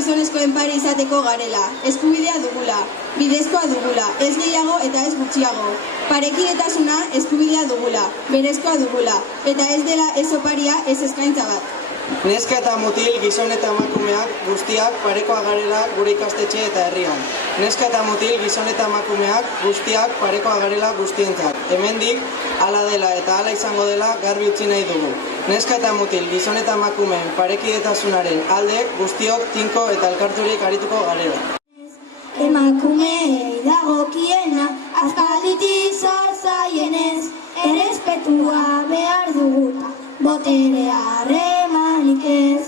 gizonezkoen pare izateko garela, eskubidea dugula, bidezkoa dugula, ez gehiago eta ez gutxiago. Parekidetasuna eskubidea dugula, berezkoa dugula, eta ez dela ez oparia ez eskaintza bat. Neska eta mutil, gizon eta emakumeak guztiak parekoa garela gure ikastetxe eta herrian. Neska eta mutil, gizon eta emakumeak guztiak parekoa garela guztientzat. Hemendik, hala dela eta hala izango dela garbi utzi nahi dugu. Neska eta mutil, gizon eta emakumeen parekidetasunaren alde guztiok tinko eta elkarturik arituko garela. Emakumeei dagokiena, aspalditik zor zaienez, errespetua behar duguta, boterea harremanik ez.